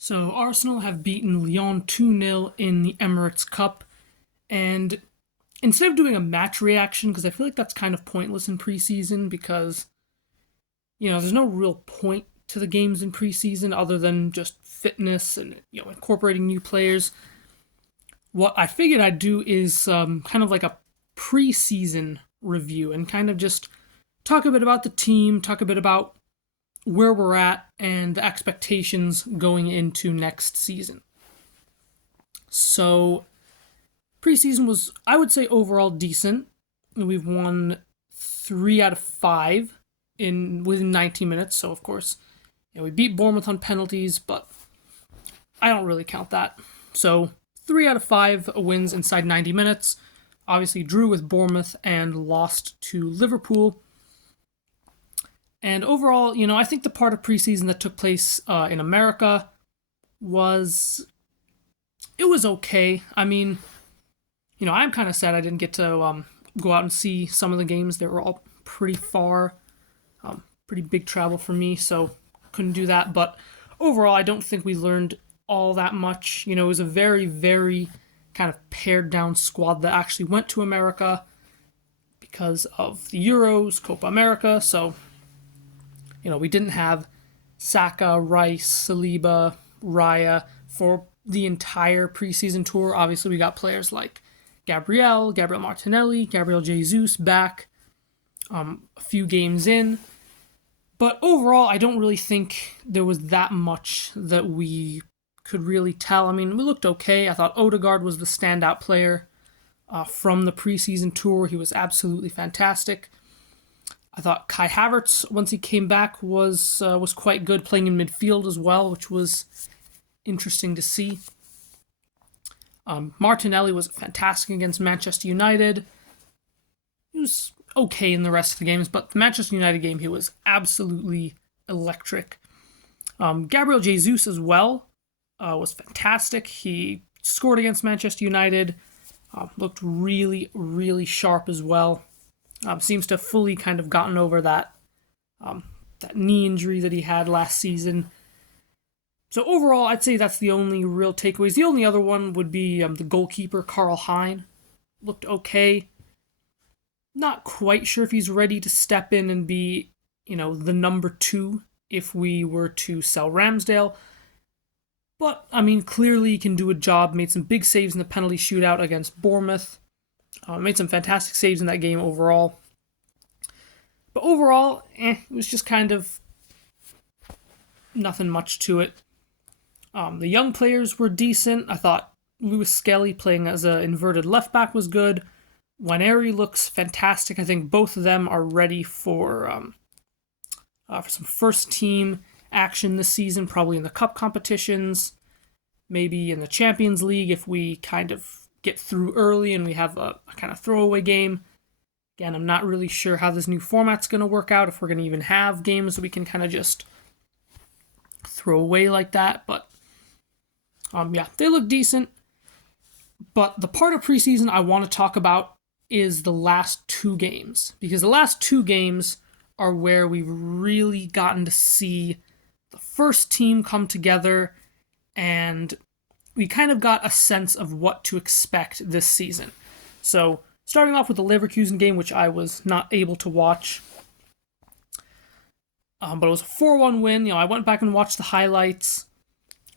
So Arsenal have beaten Lyon 2-0 in the Emirates Cup. And instead of doing a match reaction, because I feel like that's kind of pointless in preseason because, there's no real point to the games in preseason other than just fitness and, incorporating new players. What I figured I'd do is kind of like a preseason review and kind of just talk a bit about the team, talk a bit about where we're at and the expectations going into next season. So, preseason was, I would say, overall decent. We've won 3 out of 5 in within 19 minutes. So, of course, we beat Bournemouth on penalties, but I don't really count that. So, 3 out of 5 wins inside 90 minutes. Obviously, drew with Bournemouth and lost to Liverpool. And overall, I think the part of preseason that took place in America was okay. I mean, I'm kind of sad I didn't get to go out and see some of the games. They were all pretty far, pretty big travel for me, so couldn't do that. But overall, I don't think we learned all that much. It was a very, very kind of pared down squad that actually went to America because of the Euros, Copa America, so we didn't have Saka, Rice, Saliba, Raya for the entire preseason tour. Obviously, we got players like Gabriel Martinelli, Gabriel Jesus back a few games in. But overall, I don't really think there was that much that we could really tell. I mean, we looked okay. I thought Odegaard was the standout player from the preseason tour. He was absolutely fantastic. I thought Kai Havertz, once he came back, was quite good, playing in midfield as well, which was interesting to see. Martinelli was fantastic against Manchester United. He was okay in the rest of the games, but the Manchester United game, he was absolutely electric. Gabriel Jesus as well was fantastic. He scored against Manchester United, looked really, really sharp as well. Seems to have fully kind of gotten over that knee injury that he had last season. So overall, I'd say that's the only real takeaways. The only other one would be the goalkeeper, Karl Hein. Looked okay. Not quite sure if he's ready to step in and be, the number 2 if we were to sell Ramsdale. But, I mean, clearly he can do a job. Made some big saves in the penalty shootout against Bournemouth. Made some fantastic saves in that game overall. But overall, it was just kind of nothing much to it. The young players were decent. I thought Lewis Skelly playing as an inverted left back was good. Waneri looks fantastic. I think both of them are ready for some first team action this season, probably in the cup competitions, maybe in the Champions League if we kind of get through early and we have a kind of throwaway game. Again, I'm not really sure how this new format's going to work out, if we're going to even have games that we can kind of just throw away like that. But, they look decent. But the part of preseason I want to talk about is the last 2 games. Because the last 2 games are where we've really gotten to see the first team come together, and we kind of got a sense of what to expect this season. So, starting off with the Leverkusen game, which I was not able to watch, but it was a 4-1 win. I went back and watched the highlights,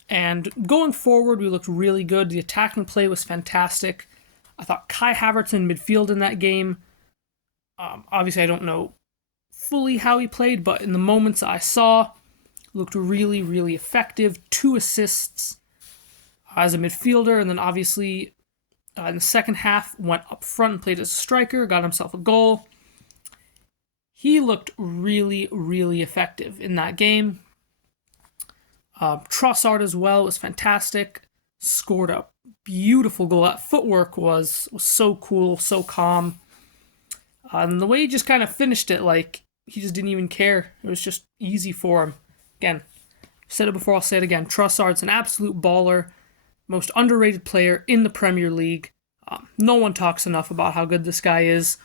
and going forward, we looked really good. The attacking play was fantastic. I thought Kai Havertz in midfield in that game. Obviously, I don't know fully how he played, but in the moments I saw, looked really, really effective. 2 assists as a midfielder, and then obviously in the second half went up front and played as a striker, got himself a goal. He looked really, really effective in that game. Trossard as well was fantastic. Scored a beautiful goal. That footwork was so cool, so calm. And the way he just kind of finished it, like he just didn't even care. It was just easy for him. Again, said it before, I'll say it again. Trossard's an absolute baller. Most underrated player in the Premier League. No one talks enough about how good this guy is.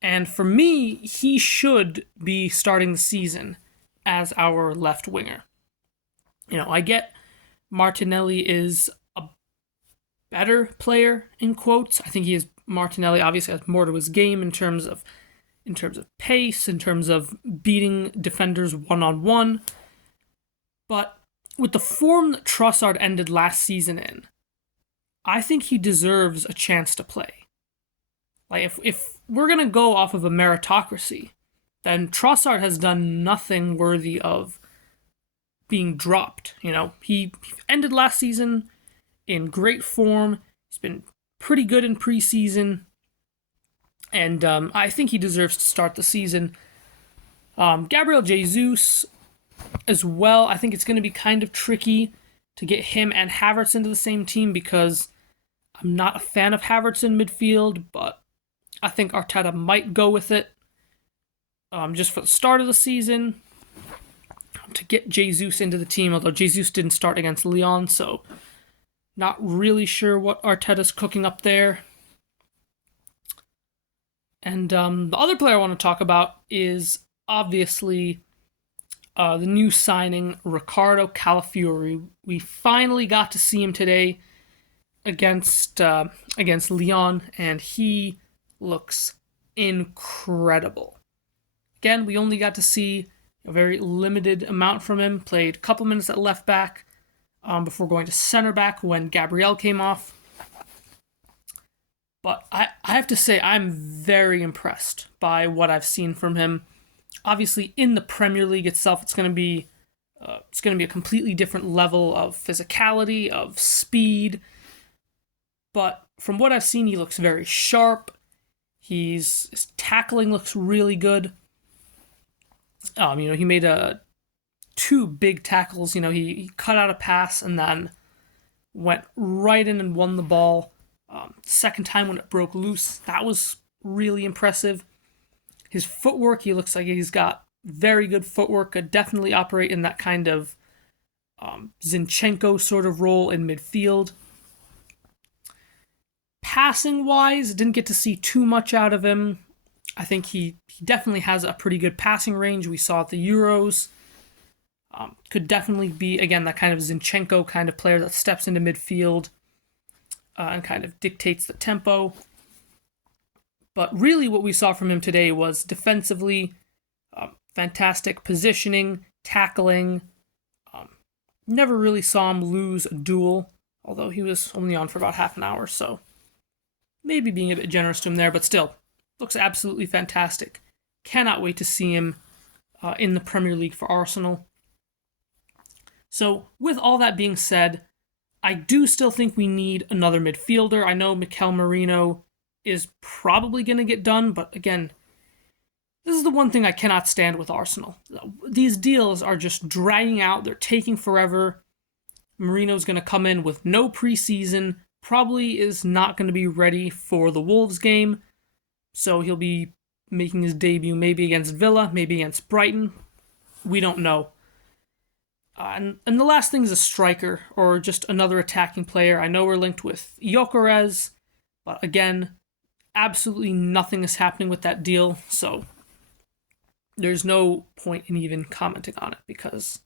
And for me, he should be starting the season as our left winger. I get Martinelli is a better player in quotes. I think Martinelli obviously has more to his game in terms of pace, in terms of beating defenders one-on-one. But with the form that Trossard ended last season in, I think he deserves a chance to play. Like, if we're going to go off of a meritocracy, then Trossard has done nothing worthy of being dropped. He ended last season in great form. He's been pretty good in preseason. And I think he deserves to start the season. Gabriel Jesus as well. I think it's going to be kind of tricky to get him and Havertz into the same team because I'm not a fan of Havertz in midfield, but I think Arteta might go with it just for the start of the season to get Jesus into the team, although Jesus didn't start against Lyon, so not really sure what Arteta's cooking up there. And the other player I want to talk about is obviously the new signing, Riccardo Calafiori. We finally got to see him today against Lyon, and he looks incredible. Again, we only got to see a very limited amount from him. Played a couple minutes at left back before going to center back when Gabriel came off. But I have to say, I'm very impressed by what I've seen from him. Obviously, in the Premier League itself, it's going to be a completely different level of physicality, of speed. But from what I've seen, he looks very sharp. His tackling looks really good. He made two big tackles. He cut out a pass and then went right in and won the ball. Second time when it broke loose, that was really impressive. His footwork, he looks like he's got very good footwork, could definitely operate in that kind of Zinchenko sort of role in midfield. Passing-wise, didn't get to see too much out of him. I think he definitely has a pretty good passing range. We saw at the Euros. Could definitely be, again, that kind of Zinchenko kind of player that steps into midfield and kind of dictates the tempo. But really what we saw from him today was defensively, fantastic positioning, tackling. Never really saw him lose a duel, although he was only on for about half an hour, so maybe being a bit generous to him there, but still, looks absolutely fantastic. Cannot wait to see him in the Premier League for Arsenal. So, with all that being said, I do still think we need another midfielder. I know Mikel Merino is probably going to get done, but again, this is the one thing I cannot stand with Arsenal. These deals are just dragging out. They're taking forever. Merino's going to come in with no preseason, probably is not going to be ready for the Wolves game, so he'll be making his debut maybe against Villa, maybe against Brighton. We don't know. And the last thing is a striker, or just another attacking player. I know we're linked with Gyökeres, but again, absolutely nothing is happening with that deal, so there's no point in even commenting on it, because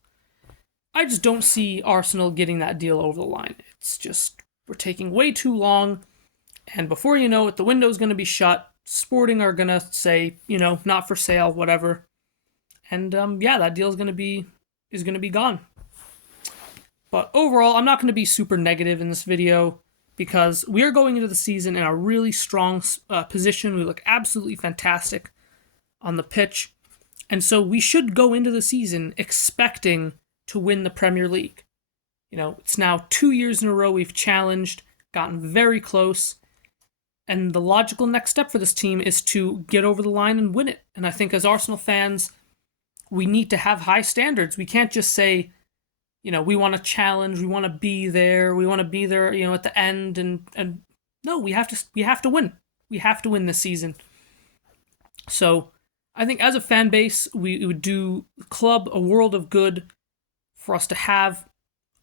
I just don't see Arsenal getting that deal over the line. It's just, we're taking way too long, and before you know it, the window's going to be shut. Sporting are going to say, not for sale, whatever. And that deal is going to be gone. But overall, I'm not going to be super negative in this video because we are going into the season in a really strong position. We look absolutely fantastic on the pitch. And so we should go into the season expecting to win the Premier League. It's now 2 years in a row we've challenged, gotten very close, and the logical next step for this team is to get over the line and win it. And I think as Arsenal fans, we need to have high standards. We can't just say, we want to challenge, we want to be there, at the end, and no, we have to win. We have to win this season. So I think as a fan base, we would do the club a world of good for us to have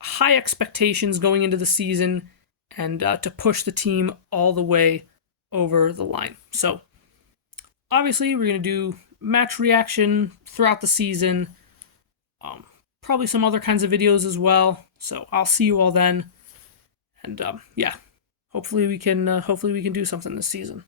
high expectations going into the season and to push the team all the way over the line. So obviously we're going to do match reaction throughout the season, probably some other kinds of videos as well. So I'll see you all then. And yeah, hopefully we can do something this season.